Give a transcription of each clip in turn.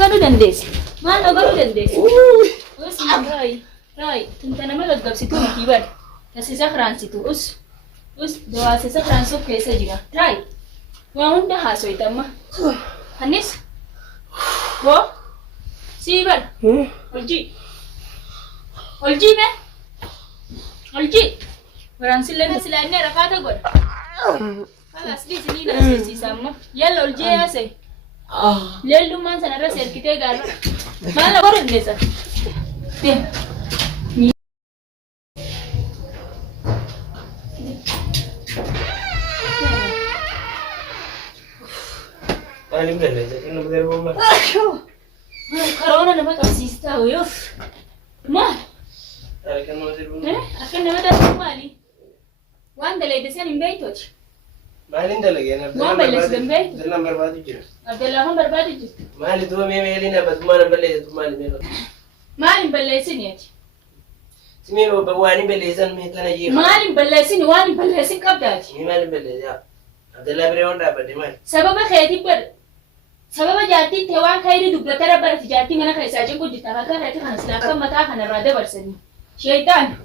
garuu dandeesse? Maal na garuu dandeesse? Us rai tintana ma gaggabsitu miti bad. Tasisa Fransitu us dawaasisa Fransoof keessa jira. Rai waa hunda haasoytamma. Hannis bo si bad. Olji me olji Fransillee silaanee rafaata godha. Halas di sini na sisisamma. Yalla olji yaase. Leellummaan sanarra seerkitee gaarra. Maal na godhu dandeessa? Alim dale, ini bener bomba. Corona nama kasista yo. Ma. Akan mau terbang. Akan nama dah mali. Wan dale desan imbeito. Malin dale ya. Ma balas imbeito. Dalam berbadu je. Abdullah hum barbadi je. Mali tu meme elina bas mana bale tu mali meme. Mali balasin ya. Simi ba wani bale san me tana je. Mali balasin wani balasin kabda. Simi mali bale ya. Abdullah bre onda bade mali. Sababa khayati bar. Sababa jati tewan khayri dubbatara bar jati mana khaisa je ko jita ka khayati khansla kan mata khana rada barsani. Shaytan.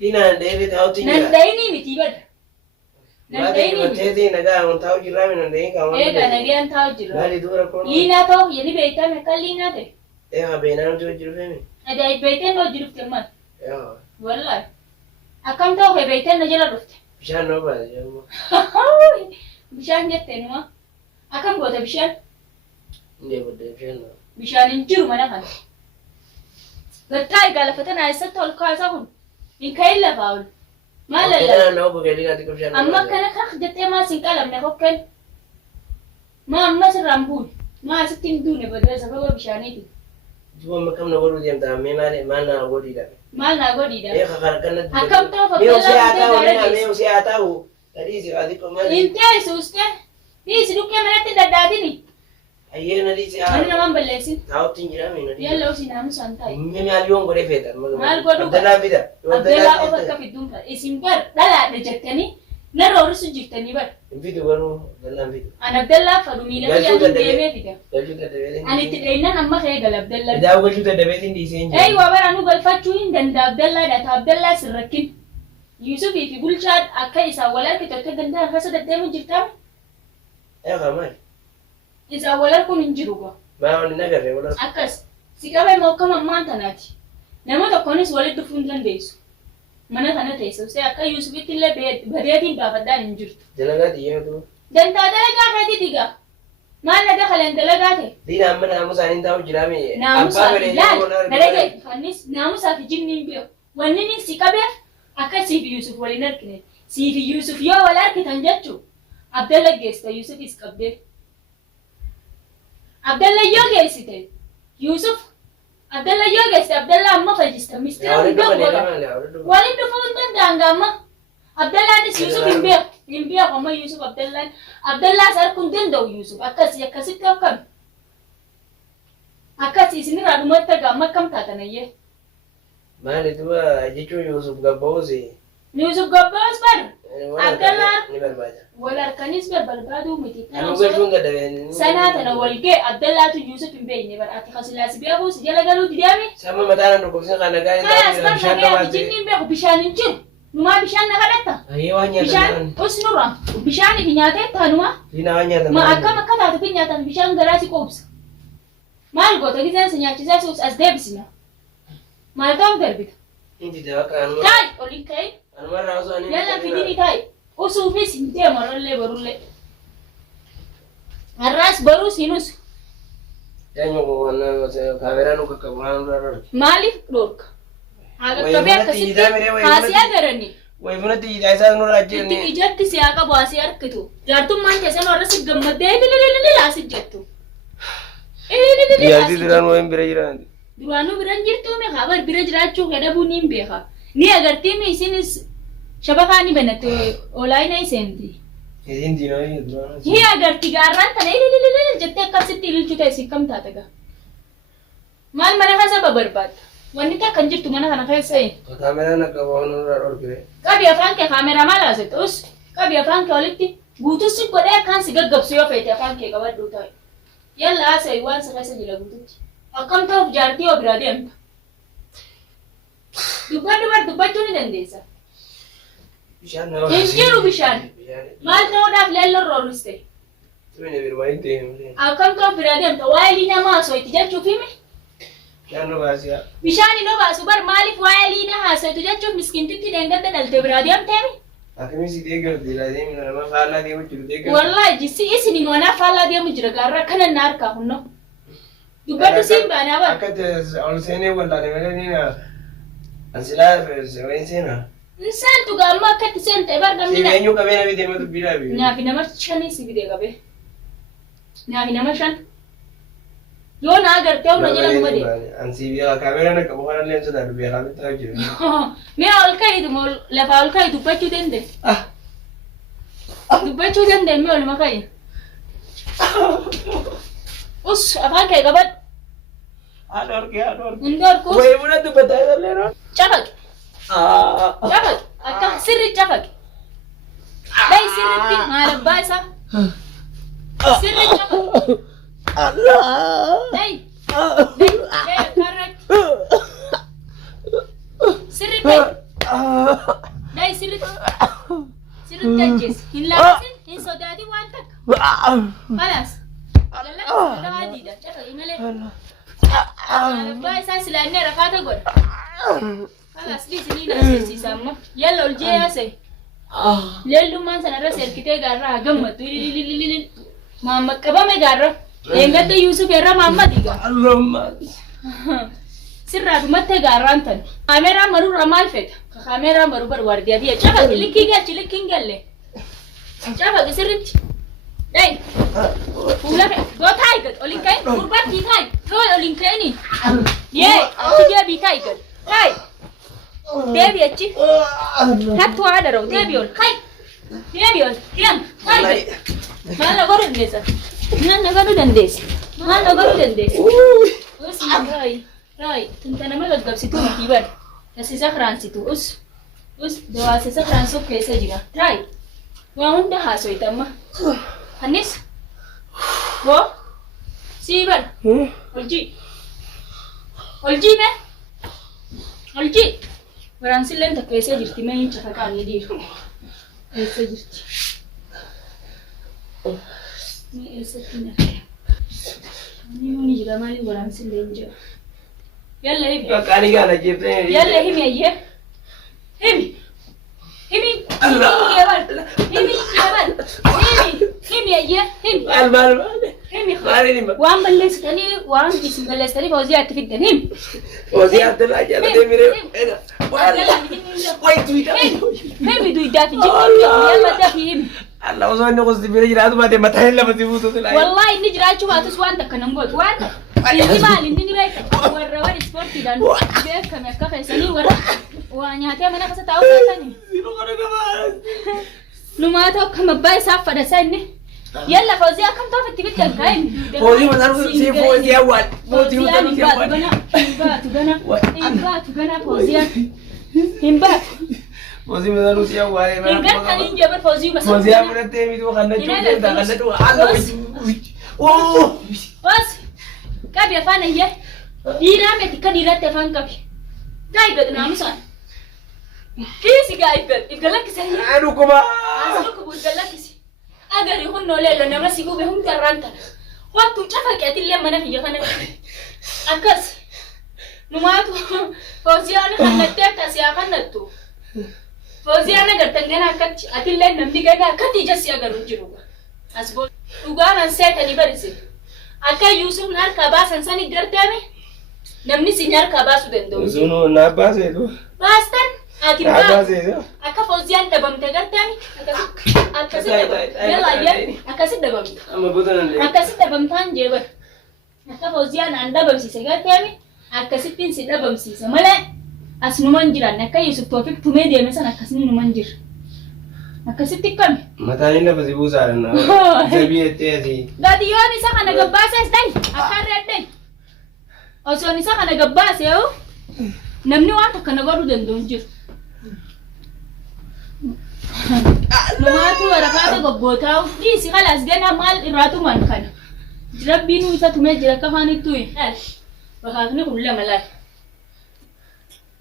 Ina dai ta hauti. Nan dai ni miti bar. Nan dai ni. Tete naga on tau jira min nan dai ka on. Ga nagi tau jira. Mali dura ko. Lina to yani beita me kallina te. Ha beena to jira femi. Ada beita no jiru teman. Ya. Wallahi. Akam to he beita na jira rufte. Bishan no ba ya. Bishan jette no. Akam gota bishan. Inde bade bishan no. Bishan jiru mana kan. Gatai gala fatana isa tol ka sa hun. In kai la baul. Malala. No bu geli ga dikam bishan. Amma kana khakh jette ma sin kalam ne hokken. Ma amma rambul. Ma sitin dune bade sababa bishaniti. Juwa makam na waru diam ta me mali mana godi da. Mal na godi da. Ka kan. Akam to fa Yo se atau ni me se atau. Tadi si adi pemali. Intai suste. Ni siduke manate dadadi ni. Aye na di si Mana naman balesin? tahu tingira me na di. Yalla usinamu santai. Me me ali on gore feta. Mal godu. Abdallah bida. Abdallah over ka fidum ka. Isimbar dala da jattani. Na roru su jittani bar. Video baru Abdallah bida. An Abdallah farumila ya ni deme fida. Gaju ta debe. Ani tidainan amma kay gal Abdallah. Da gaju ta debe tin di sen. Ai wa bara nu gal fachu indan da Abdallah da ta Abdallah sirrakin. Yusuf fi bulchad akai isa walar ki ta ganda rasa da deme jirta. Ya kamar. Isa walar kun injiru go. Ma wani nagare wala. Akas sikabe mo kama manta nati. Nama to konis walid fundan desu. Mana kana taiso sai aka Yusuf itille bariyati babadan injirtu. Dalaga di yedo. Dan ta dalaga ka ti diga. Mala da khalan dalaga te. Dina amana musanin tahu jirame. Namusa dalaga fanis namusa fi jinnin biyo. Wanni ni sikabe aka si Yusuf walinar kine. Si Yusuf yo walar kitan jattu. Abdallah gesta Yusuf iskabde. Abdallah yo gesite. Yusuf Abdallah yo gesta Abdallah amma fajista mistira biyo. Walid do fundan dangama. Abdallah ni Yusuf imbiya kuma Yusuf Abdallah sar kundan do Yusuf akasi kam. Akasi sini radu mata ga makam tata naye. Mali tuwa jitu Yusuf gabozi. Yusuf gabas bar. Abdallah ni barbaja. Wala kanis bar barbadu miti. Anu gajunga da Sana tana walge Abdallah tu Yusuf imbe ne bar ati khasilasi biya ko sijala galu didiami. Sama matana no kusin kana gani da bishan da wati. Jinni be ko bishanin cin. Numa bishan na kadata. Ayi wanya bishan usnura. Bishan ni nyate tanuma. Dina wanya da. Ma akama kata tu nyata bishan garasi kops. Mal go to gizan sanya ci zasu as debisina. Mal to darbita. Inti da ka anu. Tai olikai. Anu mara waso ani. Yalla fidini tai. Usu fi sinte barulle. Arras baru sinus. Jangan ko wana kamera nu ka kawan rar. Malif dork. Aga kabe kasiti. Hasiya garani. Wai munati jaisa nu rajje Itti ni. ijatti siya ka basi arkatu. Jartum man kesen orra sig gammadde lilililil asid jattu. Yadi diran wo embira jiran. Duranu biran jirtu me khabar biraj rachu kada bunim beha. Ni agarti me isinis shabakani banate olai nahi sendi. Edin dino ni duranu. Hi agarti garran tane lilililil jatte kasiti ilchuta sikam tataga. Mal mana khasa babarbat. Wanita kanjir tumana kana khaisa. Kamera na kawan rar kire. Kabi afan ke kamera mala setus. Kabi afan ke olitti gutu si kode kan si gaggabsu yo fete afan ke gawad dutai. يلا اسوي وانسى غير سجل قلت اقام توف جارتي وبراديم دبتوني دنديسا بشان انجيرو بشان ما نوداف ليل الرولستي توين بروايتهم اقام توف براديم توالينا ما سويت جاتشو فيمي كانوا باسيا بشاني نو باسو بر مالف والينا هاسويت جاتشو مسكينتي دنگد دلت براديم تامي أكمل سيدي قلبي لازم لما فعلا دي وجود والله جسي اسني وانا فالا دي مجرى قرر كان النار كهنو دبتو سين بانا با أكيد أول سنة ولا نمرنينا أنسلا وين سنة إنسان تقام ما كنت سنت إبر كم سيدي دينا أنيو كمان أبي تمر تبيلا بي نافي نمر شاني سيبي كبه نافي نمر شان يوم أقدر تيوم نجلا مودي أنسي بيلا كاميرا نكبوها نلين سدار بيلا بتراجع مي أول كاي دمول لفا أول كاي دبتو دندة دبتو دندة مي أول ما كاي أوس أفان كاي قبل أدور ندور كوس وين منا تبتاع لنا شافك شافك أكا سر شافك باي سر تي ما لبايسا سر شافك الله باي باي كارك سر باي باي سر سر تجس إن لابسين إن صدادي وانتك خلاص لا لا هذه ده شافك إمله لبايسا سلاني رفعت أقول خلاص لي سنين أساسي سامو يلا الجي أسي ليلو ما سنرى سيركتي غارة أجمع تولي ماما كبا مغارة إنغت يوسف يرى ماما ديغا اللهم سرّات متى غارة أنتن كاميرا مرو رمال فيت كاميرا مرو بروارديا دي شافك لكينغا لي شافك سرّت Đây. Pula go thai kat olin kai kurbat ki thai. Thôi olin kai ni. Ye, chị dia bi kai kat. Kai. Devi achi. Hat tu ada ro. Devi ol. Kai. Devi ol. Tiam. Kai. Mana garu desa. Mana garu dendes. Mana garu dendes. Us rai. Rai. Tentana malah gab situ tiba. Kasi sakran situ. Us doa sakran so kesa juga. Rai. Wa unda haso itama. Anis, wo, siapa? Olji, Olji me, Olji. Berangsil lain tak kese jirti main cakap kali dia. Kese jirti. Ni kese tina. Ni juga mali berangsil lain je. Yalla hibi. kali gana jibte Yalla hibi aje. Hibi. Hibi. Allah. Hibi yaban. Hibi aje. Hibi. البال Hibi. مالي وان بلستني وان اسم بلستني فوزي اعتفد نيم. وزيادة الأجل دي ميري هنا وين تويتا Hibi دو يدافع جيب يلا دافع hibi. الله وزوين نقص ميري جراد ما تم تهلا لما تبوتو تلاقي والله إني جرات شو هاتس وان تكنم قط وان. إني مال إني بيك ورا ورا سبورتي دان. بيك كم يكفي سني ورا. وان يهاتي أنا كذا تاو سني. لما تاو كم باي ساف فدا سني. يلا فوزي كم تاو في تبيت كان كاين. فوزي مثلا سي فوزي أول فوزي مثلا سي أول إمبات وجنا فوزي. إمبات. فوزي مثلا سي أول إنكر كانين جبر فوزي بس. فوزي أول تيمي تو خلنا تشوف ده خلنا تو الله أوه بس كابي فانا هي دينا متى كديرة تفان كابي جاي قد نامسان كيسي جاي قد يقول لك سهل أنا كمان أسلوك بقول لك كيسي أقدر يكون نولي لو نمسي بو بهم ترانتا وقت شافك أتيلي ما نفي يخنا أكس نماتو فوزي أنا خنتك كسي أخنتو فوزي أنا قد تنجنا كت أتيلي نمدي كنا كتي جسي أقدر نجروبا أسبوع Dhugaan seeta ni barisi. Akka Yusuf harka baasan sani gargaame namni si harka baasu danda'u. Zunu na baaseetu. Baastan ati Na baa. baaseetu. Akka Fawziyaan dhabamte gargaame akkasi dhabamte. Amma booda nan Akkasi dhabamtaan jeebar. Akka Fawziyaan aan dhabamsiise gargaame akkasittiin si dhabamsiise malee as numan jiran akka Yusuf Toofiq tumee deeme san akkasni numan jira. Akkasitti kami. Mataan inni lafa si buusaaran jabii jettee ati. Gadiyoon isa kana gabbaasees dhayi akka reedden. Osoon isa kana gabbaase yoo namni waan takka na godhuu danda'u hin jiru. Numaatu waraqaata gobbootaa dhiisi kalaas ganaa maal irraatumaan kana. ربي نو تتمه جرا كهاني توي هل بخافني كل ملال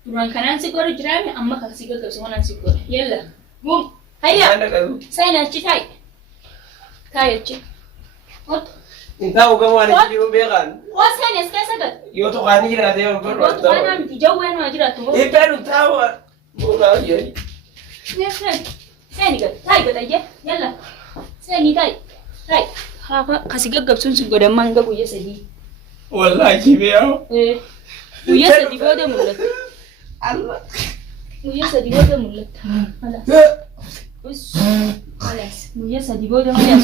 تران كنان سيقول جرامي أما كسيقول كسوان سيقول يلا قوم هيا ساينا تشي تاي تشي وات انت وكمان يجيبوا بيغان وساينا اسكاسك يوتو غاني جرا ده يوم وات انا متجوه انا اجرا تو ايه بيرو تاوا مولا يجي ساني قد تاي قد اجي يلا ساني تاي ها كسيقول كسون سيقول مانغا كويا سدي والله جيبيو ايه كويا سدي بوده مولت الله كويا سدي بوده مولت خلاص بس خلاص كويا سدي بوده خلاص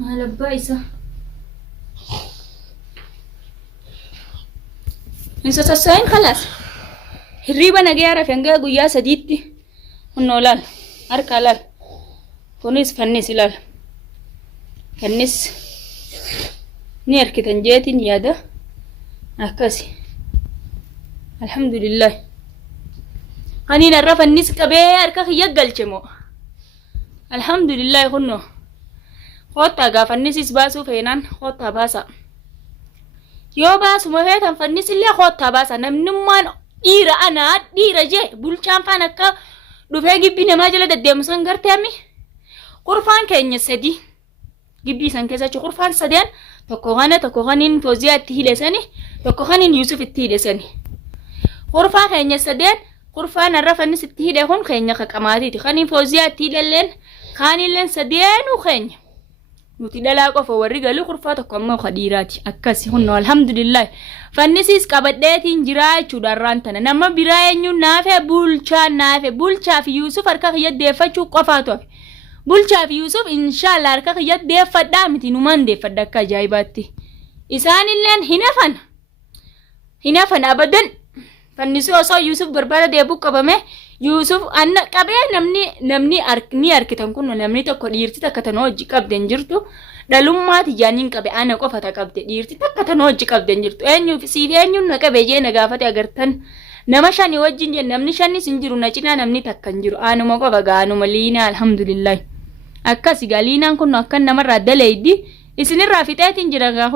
هلا بايسه إنسا تساين خلاص هريبا نجيارة فينجا قويا سديتي ونولال أركالال فنيس فنيس لال فنيس نير كتنجيتي نيادا أكاسي الحمد لله أني نرى فنيس كبير كخي يقل جمو الحمد لله خنو خوتا غا فنيس باسو فينان خوتا باسا yoo baasuma feetan fannisillee kottaa baasa namnummaan dhiira anaa dhiira jee bulchaan faan akka dhufee gibbii namaa jala deddeemu san garteemi qurfaan keenya sadi gibbii san keessa qurfaan sadeen tokko kaniin Fooziyaa itti hidhesani tokko kaniin Yuusuf itti hidhesani qurfaa keenya sadeen qurfaan har'a fannis itti hidhe kun keenya qaqamaatiiti kaniin Fooziyaa itti hidhalleen kaanilleen sadeenuu keenya nuti dhalaa qofa warri galuu qurfaa tokko ammoo khadiiraati akkasi hunno alhamdulillah fannisiis qabadheetiin jiraachuudha raantana nama biraa eenyu bulchaa fi Yuusuf harka kiyaddeeffachuu qofaatu hafe bulchaa fi Yuusuf inshallah harka kiyaddeeffadhaa miti numan deeffadha akka ajaa'ibaatti isaanilleen hinafan abadan fannisi osoo Yuusuf barbaada deebuu qabame Yuusuf anna qabee namni arkitan kun namni tokko dhiirti takka tan hojii qabden jirtu dhalummaati jaaniin qabe ana qofata qabde dhiirti takka tan hojii qabden jirtu eenyuun na qabe jee na gaafate agartan nama shani wajjin jee namni shanis hin jiru na cinaa namni takka hin jiru anuma qofa gaanuma liinaa alhamdulillah akkasi galiinaan kun akkan namarraa daleeydi isinirraa fixeetiin jira gaa